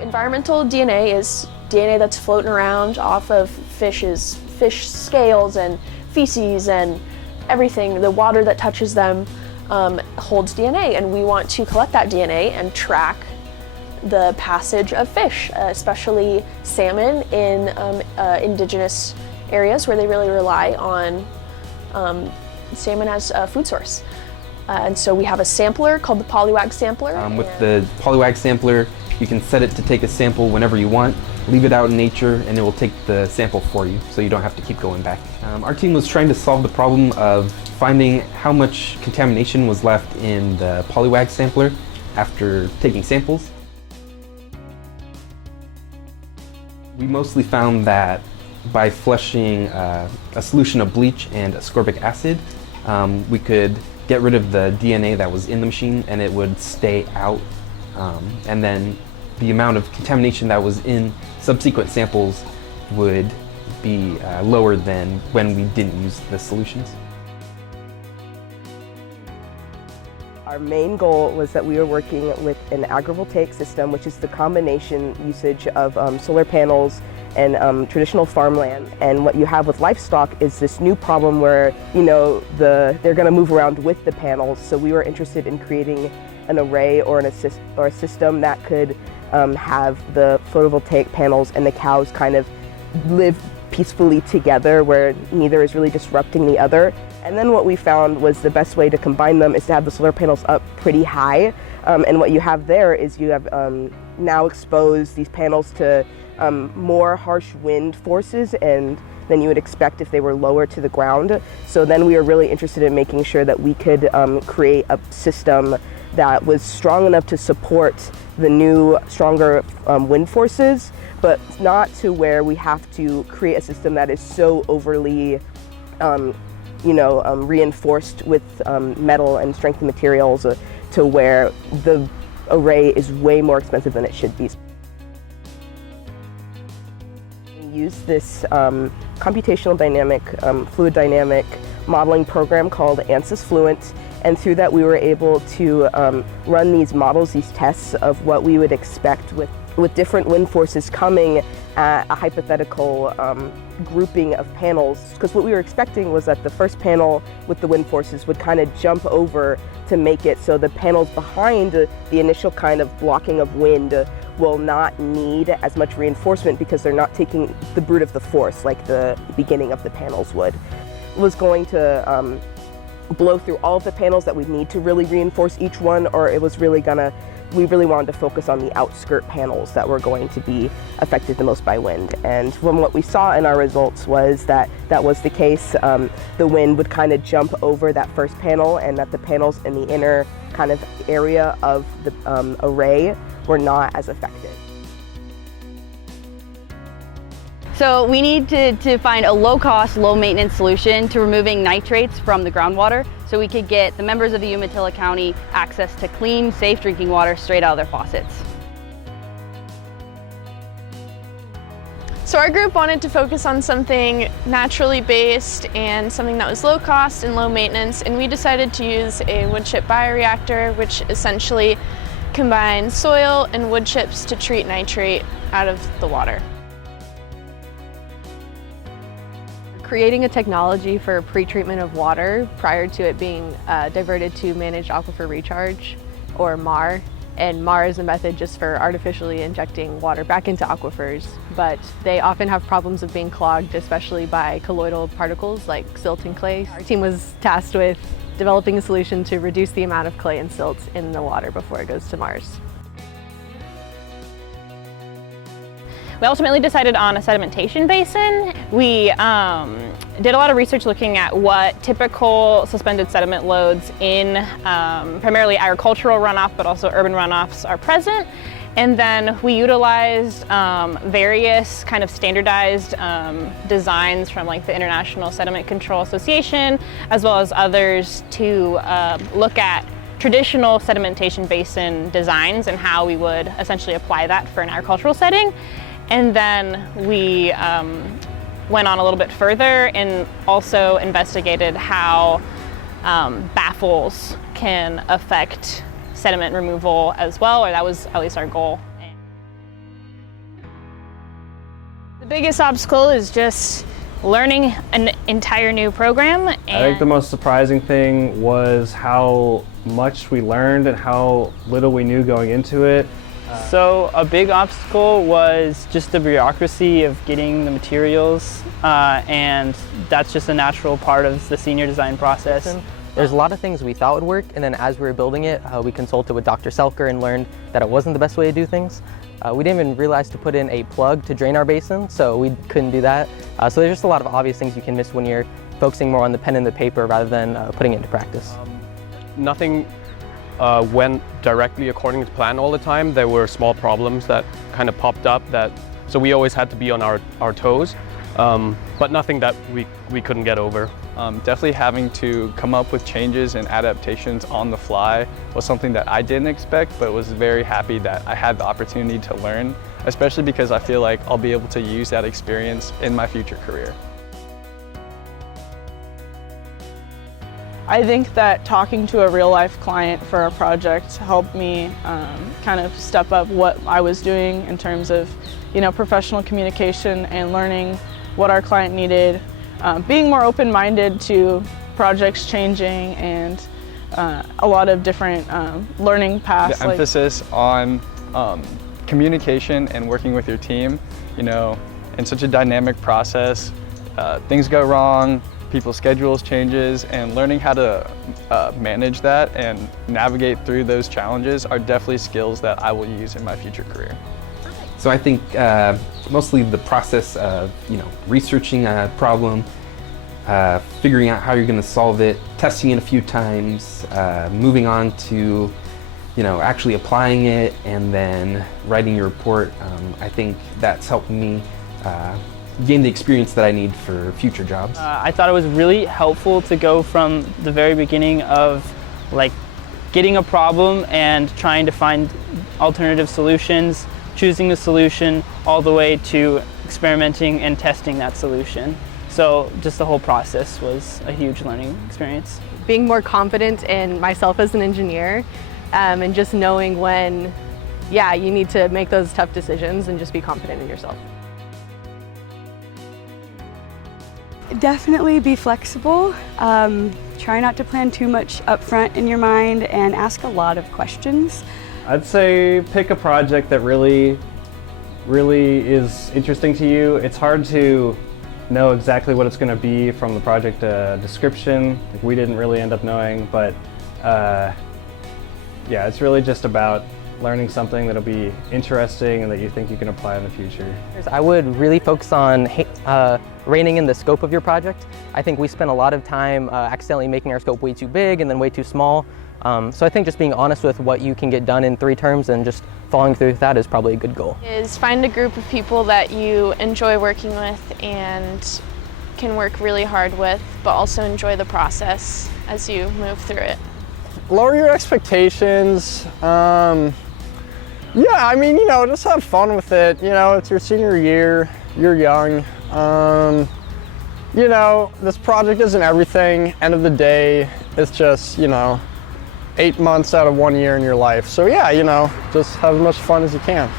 Environmental DNA is DNA that's floating around off of fish scales and feces and everything. The water that touches them holds DNA, and we want to collect that DNA and track the passage of fish, especially salmon in indigenous areas where they really rely on salmon as a food source. And so we have a sampler called the polywag sampler. With the polywag sampler, you can set it to take a sample whenever you want, leave it out in nature, and it will take the sample for you, so you don't have to keep going back. Our team was trying to solve the problem of finding how much contamination was left in the polywag sampler after taking samples. We mostly found that by flushing a solution of bleach and ascorbic acid, we could get rid of the DNA that was in the machine and it would stay out. And then the amount of contamination that was in subsequent samples would be lower than when we didn't use the solutions. Our main goal was that we were working with an agrivoltaic system, which is the combination usage of solar panels and traditional farmland. And what you have with livestock is this new problem where, they're going to move around with the panels. So we were interested in creating an array or a system that could have the photovoltaic panels and the cows kind of live peacefully together, where neither is really disrupting the other. And then what we found was the best way to combine them is to have the solar panels up pretty high. And what you have there is you have now exposed these panels to more harsh wind forces than you would expect if they were lower to the ground. So then we were really interested in making sure that we could create a system that was strong enough to support the new, stronger wind forces, but not to where we have to create a system that is so overly reinforced with metal and strengthy materials to where the array is way more expensive than it should be. We use this computational dynamic, fluid dynamic modeling program called ANSYS Fluent, and through that we were able to run these models, these tests of what we would expect with different wind forces coming at a hypothetical grouping of panels. Because what we were expecting was that the first panel with the wind forces would kind of jump over to make it so the panels behind the initial kind of blocking of wind will not need as much reinforcement because they're not taking the brunt of the force like the beginning of the panels would. It was going to blow through all of the panels that we need to really reinforce each one, or it was really we really wanted to focus on the outskirt panels that were going to be affected the most by wind. And from what we saw in our results was that was the case. The wind would kind of jump over that first panel, and that the panels in the inner kind of area of the array were not as affected. So we need to find a low-cost, low-maintenance solution to removing nitrates from the groundwater so we could get the members of the Umatilla County access to clean, safe drinking water straight out of their faucets. So our group wanted to focus on something naturally based and something that was low cost and low maintenance, and we decided to use a wood chip bioreactor, which essentially combines soil and wood chips to treat nitrate out of the water. Creating a technology for pre-treatment of water prior to it being diverted to managed aquifer recharge, or MAR. And MAR is a method just for artificially injecting water back into aquifers, but they often have problems of being clogged, especially by colloidal particles like silt and clay. Our team was tasked with developing a solution to reduce the amount of clay and silt in the water before it goes to Mars. We ultimately decided on a sedimentation basin. We did a lot of research looking at what typical suspended sediment loads in primarily agricultural runoff, but also urban runoffs are present. And then we utilized various kind of standardized designs from like the International Sediment Control Association, as well as others, to look at traditional sedimentation basin designs and how we would essentially apply that for an agricultural setting. And then we went on a little bit further and also investigated how baffles can affect sediment removal as well, or that was at least our goal. The biggest obstacle is just learning an entire new program. I think the most surprising thing was how much we learned and how little we knew going into it. So a big obstacle was just the bureaucracy of getting the materials, and that's just a natural part of the senior design process. There's a lot of things we thought would work, and then as we were building it, we consulted with Dr. Selker and learned that it wasn't the best way to do things. We didn't even realize to put in a plug to drain our basin, so we couldn't do that. So there's just a lot of obvious things you can miss when you're focusing more on the pen and the paper rather than putting it into practice. Nothing went directly according to plan all the time. There were small problems that kind of popped up, so we always had to be on our toes, but nothing that we couldn't get over. Definitely having to come up with changes and adaptations on the fly was something that I didn't expect, but was very happy that I had the opportunity to learn, especially because I feel like I'll be able to use that experience in my future career. I think that talking to a real-life client for a project helped me kind of step up what I was doing in terms of, professional communication and learning what our client needed, being more open-minded to projects changing and a lot of different learning paths. The emphasis on communication and working with your team, in such a dynamic process, things go wrong, people's schedules changes, and learning how to manage that and navigate through those challenges are definitely skills that I will use in my future career. So I think mostly the process of researching a problem, figuring out how you're going to solve it, testing it a few times, moving on to actually applying it, and then writing your report. I think that's helped me gain the experience that I need for future jobs. I thought it was really helpful to go from the very beginning of getting a problem and trying to find alternative solutions, choosing the solution, all the way to experimenting and testing that solution. So just the whole process was a huge learning experience. Being more confident in myself as an engineer, and just knowing when, you need to make those tough decisions and just be confident in yourself. Definitely be flexible. Try not to plan too much up front in your mind and ask a lot of questions. I'd say pick a project that really is interesting to you. It's hard to know exactly what it's going to be from the project description. We didn't really end up knowing, but it's really just about learning something that'll be interesting and that you think you can apply in the future. I would really focus on reining in the scope of your project. I think we spent a lot of time accidentally making our scope way too big and then way too small. So I think just being honest with what you can get done in 3 terms and just following through with that is probably a good goal. Is find a group of people that you enjoy working with and can work really hard with, but also enjoy the process as you move through it. Lower your expectations. Just have fun with it. It's your senior year, you're young. This project isn't everything. End of the day, it's just, 8 months out of 1 year in your life. So just have as much fun as you can.